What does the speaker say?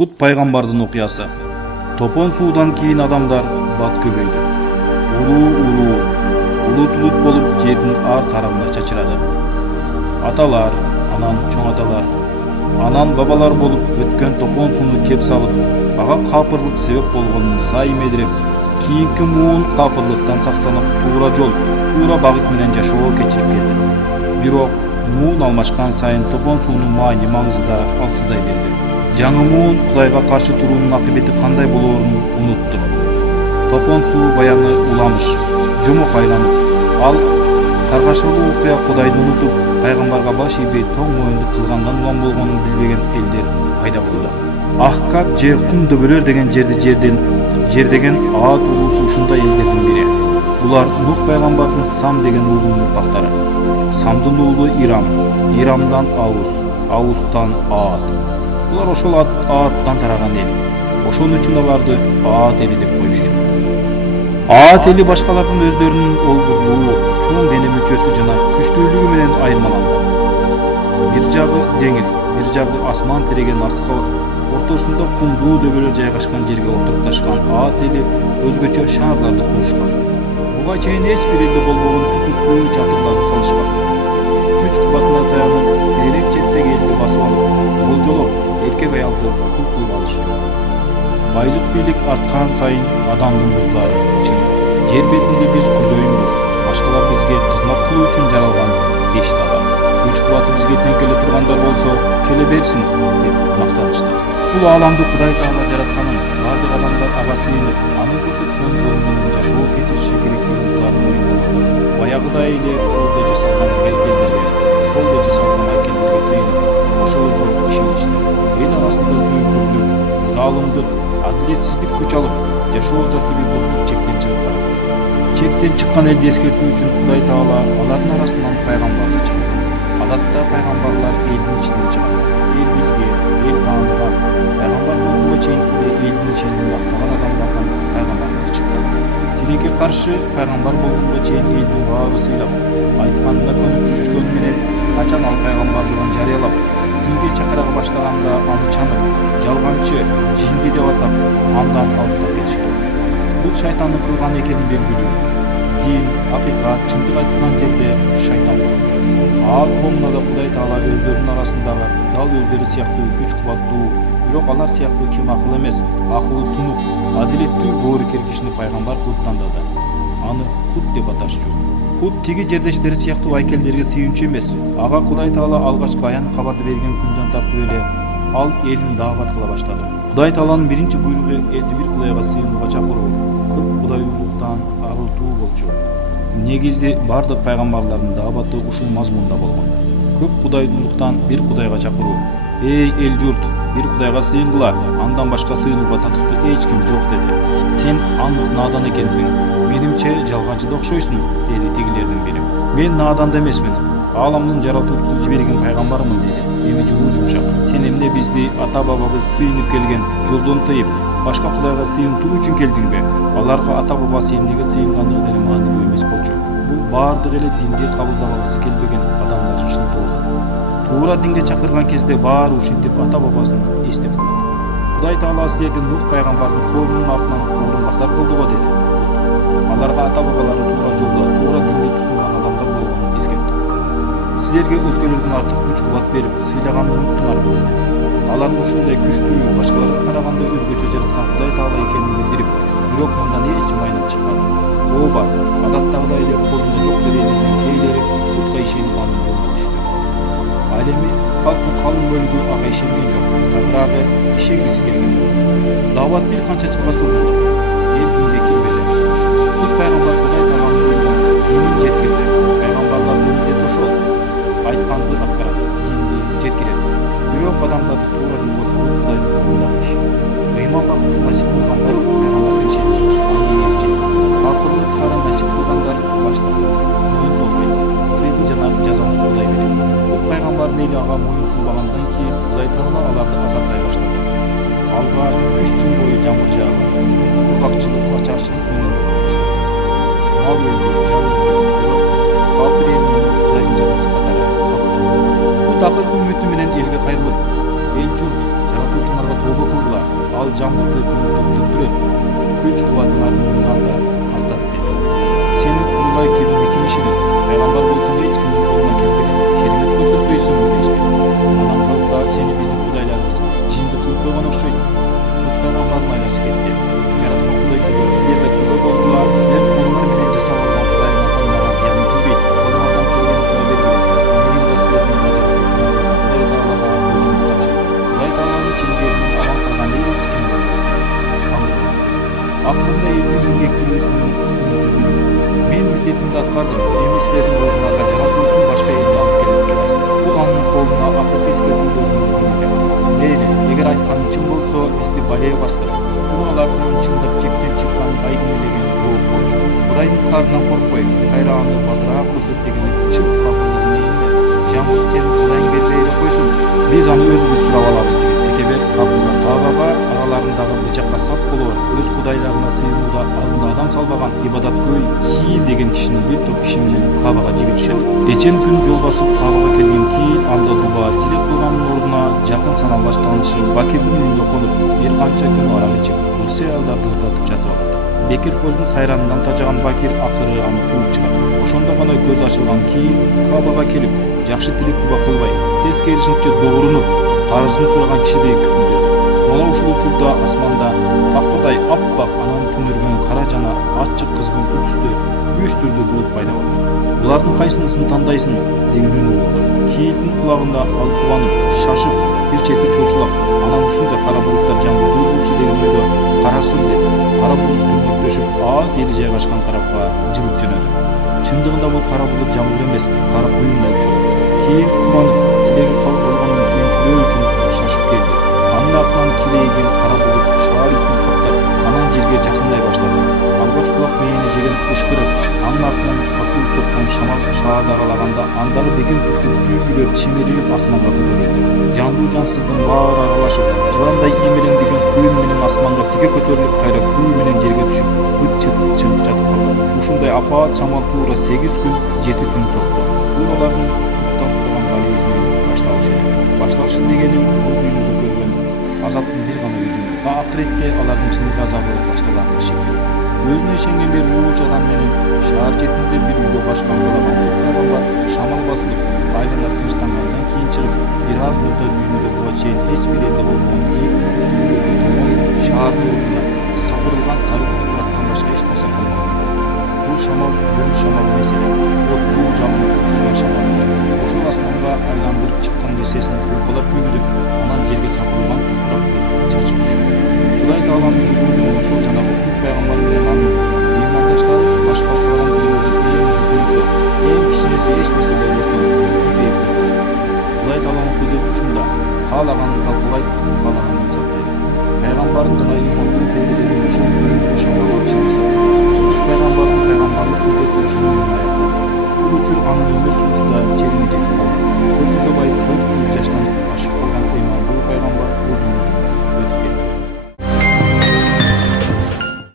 Хут пайгамбардын окуясы. Топон суудан кийин адамдар бат көбөйдү. Улуу тулут болуп жердин ар тарабына чачырады. Аталар, анан чоң аталар, анан бабалар болуп өткөн топон сууну кеп салып, ага капырлык себеп болгонун сай медирип, кийинки муун капырлыктан сактанып, туура жол, туура багыт менен жашоо кечирип келди. Бирок муун алмашкан сайын топон суунун маани маңызы да алсыздай берди. Жаңы муун Кудайга каршы туруунун акыбети кандай болоорун унутту. Топон суу баягы уламыш, жомок айланып, ал каргашылуу окуя Кудайды унутуп, пайгамбарга баш ийбей тоң моюнду кылгандан улам болгонун билбеген элдер пайда болду. Ахкап же кум дөбөлөр деген жердеген Аат улуусу ушундай элдердин бири. Булар Нух пайгамбардын Сам деген уулунун урпактары. Самдын уулу Ирам, Ирамдан Ауз, Аузтан Аат. Булар ошол Ааттан тараган эл. Ошон үчүн аларды Аат эли деп коюшчу. Аат эли башкалардын өздөрүнүн олбурлуу, чоң дене мүчөсү жана күчтүүлүгү менен айырмаланды. Бир жагы деңиз, бир жагы асман тиреген аскы, ортосунда кумдуу дөбөлөр жайгашкан жерге отурупташкан Аат эли өзгөчө шаарларды курушкан. Буга чейин эч бир элде болбогон түтүктүү чатырларды салышкан. Күч кубатына таянып, терек четтеги элди басып алып, болжолоп эркек аялды кул кылып алышчу. Байлык бийлик арткан сайын адамдын буздары чын. Жер бетинде биз кожоюнбуз, башкалар бизге кызмат кылуу үчүн жаралган беш тала. Күч кубаты бизге тең келе тургандар болсо, келе берсин деп мактанышты. Бул ааламды Кудай Таала жаратканын, бардык адамдар ага сыйынып, анын көрсөткөн жолу менен жашоо кечириши керектигин булардын мойнунда. Баягыдай эле колдо жасалган айкелдерге сыйынып, ошолорго ишеништи. Эл арасында зүйүндүк, залымдык, адилетсиздик күч алып, жашоо тартиби бузулуп чектен чыккан элди эскертүү үчүн Кудай Таала алардын арасынан пайгамбарды чыгарды. Адатта пайгамбарлар элдин ичинен чыгат. Эл билген, эл таанылган, пайгамбар болгонго чейин элдин ишенимин актаган адамдардан пайгамбарлар чыккан. Тилекке каршы пайгамбар болгонго чейин элдин баары сыйлап, айтканына көнүп жүрүшкөнү менен качан ал пайгамбарлыгын жарыялап, динге чакыра баштаганда аны чанып, жалганчы, жинди деп атап, андан алыстап кетишкен. Бул шайтандын кылган экенин белгилүү. Дин, акыйкат, чындык айтылган жерде шайтан болот. Аат коомуна да Кудай Таала өздөрүнүн арасындагы дал өздөрү сыяктуу күч кубаттуу, бирок алар сыяктуу кем акыл эмес, акылы тунук, адилеттүү боорукер кишини пайгамбар кылып тандады. Аны Худ деп аташчу. Худ тиги жердештери сыяктуу айкелдерге сыйынчу эмес. Ага Кудай Таала алгачкы аян кабарды берген күндөн тартып эле ал элин даават кыла баштады. Кудай Тааланын биринчи буйругу элди бир Кудайга сыйынууга чакыруу, көп кудайлуулуктан арылтуу болчу. Негизи бардык пайгамбарлардын дааваты ушул мазмунда болгон. Көп кудайлуулуктан бир Кудайга чакыруу. Эй эл журт, бир Кудайга сыйынгыла, андан башка сыйынууга татыктуу эч ким жок деди. Сен анык наадан экенсиң. Менимче жалганчыда окшойсуң, деди тигилердин бири. Мен наадан эмесмин. Ааламдын жаратуучусу жиберген пайгамбармын деди. Эми журуу жумшак. Сен эмне бизди ата бабабыз сыйынып келген жолдон тыйып, башка Кудайга сыйынтуу үчүн келдиңби? Аларга ата бабасы эмнеге сыйынгандыгы деле маанилүү эмес болчу. Бул баардык эле динди кабылдабагысы келбеген адамдар ишин тоозу. Туура динге чакырган кезде баары ушинтип ата бабасын эстеп калат. Кудай Таала силерди Нух пайгамбардын коомунун артынан орун басар кылды го деди. Аларга ата бабалары туура жолдо, туура динди тутунган адамдар болгонун эскертти. Силерге өзгөлөрдөн артык күч кубат берип, сыйлаганын унуттуңарбы деди. Алардын ушундай күчтүү, башкаларга караганда өзгөчө жараткан Кудай Таала экенин билдирип, бирок мындан эч майнап чыкпады. Ооба, адаттагыдай эле колунда жок делелердин кейлери Худка ишенип анын жолуна түштү. Ал эми калктын калың бөлүгү ага ишенген жок, бирок ишенгиси келген. Даават бир канча жылга созулду. Эл динге кирбеди. Худ пайгамбар Кудай Тааланын буйругун жеткирди. Пайгамбарлардын милдети ошол. Айтканды аткарат, динди жеткирет. Бирок адамдарды туура жолго салуу Кудайдын колунда иш. Ыйман бактысы насип кылгандар пайгамбарга ишенет, аны ээрчит. Капырлык кара насип кылгандар башталат, моюн толбойт, сыйгы жана жазаны Кудай берет. Худ пайгамбардын эли ага моюн сунбагандан кийин Кудай Таала аларды азаптай баштады. Алга 3 жыл бою жамгыр жааган, кургакчылык, ачарчылык менен болушту. Мал өлдү, калпыр эмнени Кудайдын жазасы катары. Худ акыркы үмүтү менен элге кайрылып, эл журт, жаратуучуңарга тобо кылгыла, аны батыраак көрсөт дегени чын кабылдыгын эле. Жаңыл сенин Кудайың бербей эле койсун. Биз аны өзүбүз сурап алабыз деген Текебер Кабылга Кабага араларындагы бычакка сап болор, өз кудайларына сыйынууда алдына адам салбаган ибадаткөй Киил деген кишини бир топ киши менен Кабага жиберишет. Эчен күн жол басып Кабага келген Киил анда дуба тилек кылганын ордуна жакын саналбаш таанышы Бакирдин үйүндө конуп, бир канча күн арак ичип, ырсы аялдарды ырдатып жатып алат. Бекир көзүн сайранынан тажаган Бакир акыры аны кууп чыгат. Ошондо гана көз ачылган Киил Кабага келип, жакшы тилек дуба кылбай, тез керисинче догурунуп, карызын сураган кишидей күтүндү. Мола ушул учурда асманда тактадай аппак анан түнүргөн кара жана ачык кызгын түстө 3 түрдүү булут пайда болду. Булардын кайсынысын тандайсың деген үн угулду. Киилдин кулагында ал кубанып, шашып, бир чети чочулап, анан ушундай кара булуттар жаңгырдуу болчу деген ойдо карасын деп, кара булут түнүктөшүп, аат эли жайгашкан тарапка жылып жөнөдү. Чындыгында бул кара булут жаңгыр эмес, кара куюн болчу. Киил кубанып, тилеги кабыл болгонун сүйүнчүлөө үчүн шашып келди. Анын артынан килейген кара булут шаар үстүн каптап, анан жерге жакындай баштады. Алгач кулак мээни жеген ышкырып, анын артынан катуу соккон шамал шаарды аралаганда андагы бекем түтүлөр чимирилип асманга көтөрүлдү. Жандуу жансыздын баары аралашып, жыландай иймелеңдеген куюн менен асманга тике көтөрүлүп, кайра куу менен жерге түшүп, быт-чыт чыгып жатып калды. Ушундай апаат шамал туура 8 күн, 7 күн сокtu. Бул алардын туттан сутаган балиесинин башталышы эле. Башталышы дегеним бул дүйнөдө көргөн азаптын бир гана үзүнү. Акыретте алардын чыныгы азабы башталарына шек жок. Өзүнө ишенген бир улууч адам менен шаар четинде бир үйдө башкан калаган куткарганга шамал басылып, айланар тынчтангандан кийин чыгып, бир аз мурда дүйнөдө буга чейин эч бир элде болбогон шаардын ордуна сапырылган сары топурактан башка эч нерсе калмаган. Бул шамал жөн шамал эмес эле, оттуу жамын өчүргөн шамал. Ошол асманга айландырып чыккан нерсесин кулкалап күйгүзүп, анан жерге сапырылган топуракты чачып түшүрдү. Кудай Тааланын буйругу менен ошол жанагы Хук пайгамбар менен анын ыймандаштары башка калган дүйнөдө эң жүгүнсө, эң кичинеси эч нерсе болбостон күтүп. Кудай Тааланын кудрети ушунда, каалаганын талкалайт, каалаганын сактайт. Пайгамбардын жана ыймандуу көңүлдөрүн ошол күнү шамал чыгса, пайгамбардын кудрети ошол менен аякталды. Бул учур анын өмүр сунусунда